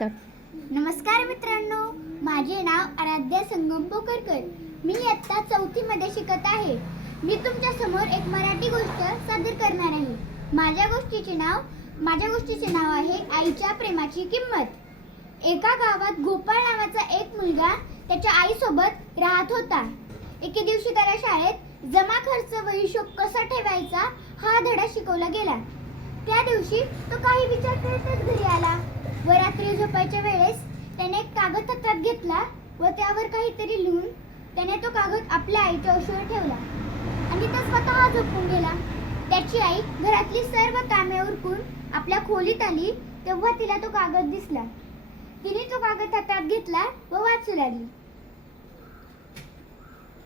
नमस्कार मित्रांनो, माझे नाव आराध्या संगम पोकरकर. मी इयत्ता 4थी मध्ये शिकत आहे. मी तुमच्या समोर एक मराठी गोष्ट सादर करणार आहे. माझ्या गोष्टीचे नाव आहे आईच्या प्रेमाची किंमत. एका गावात गोपाळ नावाचा एक मुलगा त्याच्या आईसोबत राहत होता. एके दिवशी त्याला शाळेत जमा खर्च व हिशोब कसा ठेवायचा हा धडा शिकवला गेला. त्या दिवशी तो काही विचार करतच घरी आला व रात्री झोपायच्या वेळेस त्याने एक कागद हातात घेतला व त्यावर काहीतरी लिहून त्याने तो कागद आपल्या आईच्या उशीवर ठेवला आणि तो स्वतः झोपून गेला. त्याची आई घरातली सर्व कामे उरकून आपल्या खोलीत आली तेव्हा तिला तो कागद दिसला. तिने तो कागद हातात घेतला व वाचू लागली.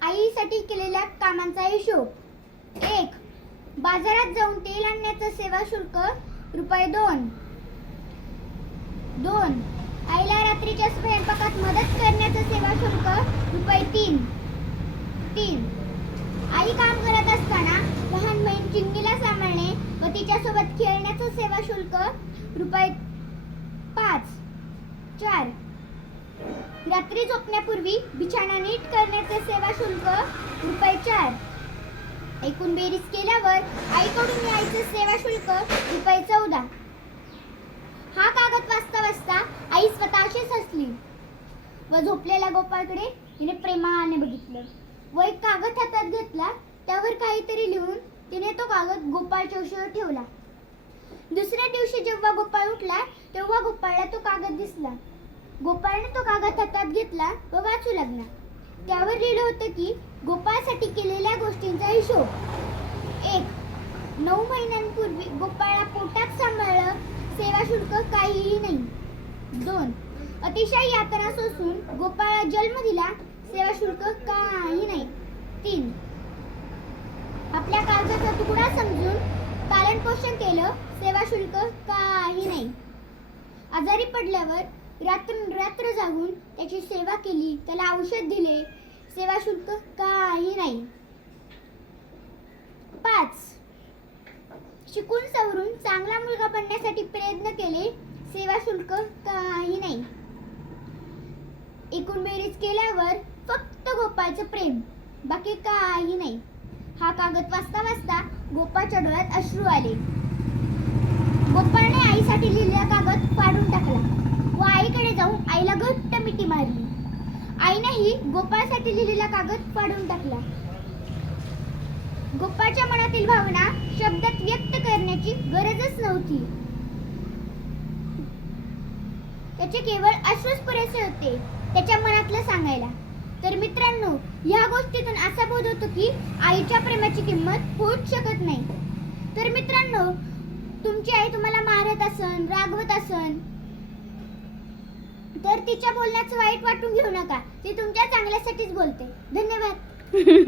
आईसाठी केलेल्या कामांचा हिशोब. 1. बाजारात जाऊन तेल आणण्याचा सेवा शुल्क ₹2. 2. आईला रात्रीच्या स्वयंपाकात मदत करण्याचा सेवा शुल्क ₹3. 3. आई काम करत असताना लहान बहीण चिंगीला सांभाळणे व तिच्यासोबत खेळण्याचं सेवा शुल्क ₹5. 4. रात्री झोपण्यापूर्वी बिछाना नीट करण्याचे सेवा शुल्क ₹4. एकूण बेरीज केल्यावर आईकडून यायचे सेवा शुल्क ₹14. हा कागद वाचता वाचता आई स्वतःशीच हसली व झोपलेल्या गोपाळकडे तिने प्रेमाने बघितलं व एक कागद हातात घेतला. त्यावर काहीतरी लिहून तिने तो कागद गोपाळच्या उशीवर ठेवला. दुसऱ्या दिवशी जेव्हा गोपाळ उठला तेव्हा गोपाळला तो कागद दिसला. गोपाळने तो कागद हातात घेतला व वाचू लागला. त्यावर लिहिलं होतं की गोपाळसाठी केलेल्या गोष्टींचा हिशोब. 1. 9 महिन्यांपूर्वी गोपाळला पोटात सांभाळलं, सेवा शुल्क काहीही नाही. 2. अतिशय यातना सोसून गोपाळला जन्म दिला, सेवा शुल्क काही नाही. 3. आपल्या काळजाचा तुकडा समजून पालन पोषण केलं, सेवा शुल्क काही नाही. आजारी पडल्यावर रात्र जागून त्याची सेवा केली, त्याला औषध दिले, सेवा शुल्क काही नाही. 5. शिकून सवरून चांगला मुलगा बनण्यासाठी प्रयत्न केले, सेवा शुल्क काही नाही. एकूण बेरीज केल्यावर फक्त गोपाळचं प्रेम, बाकी काही नाही. हा कागद वाचता वाचता गोपाळच्या डोळ्यात अश्रू आले. गोपाळने आईसाठी लिहिलेला कागद फाडून टाकला व आईकडे जाऊन आईला घट्ट मिठी मारली. आईनेही गोपाळसाठी लिहिलेला कागद फाडून टाकला. गोपाळच्या मनातील भावना शब्दात व्यक्त करण्याची गरजच नव्हती. त्याचे केवळ अश्रूच पुरेसे होते त्याच्या मनातलं सांगायला. तर मित्रांनो, या गोष्टीतून असा बोध होतो की आईच्या प्रेमाची किंमत होऊच शकत नाही. तर मित्रांनो, तुमची आई तुम्हाला मारत असन, रागवत असन तर तिच्या बोलण्याचं वाईट वाटून घेऊ नका. ती तुमच्या चांगल्यासाठीच बोलते. धन्यवाद.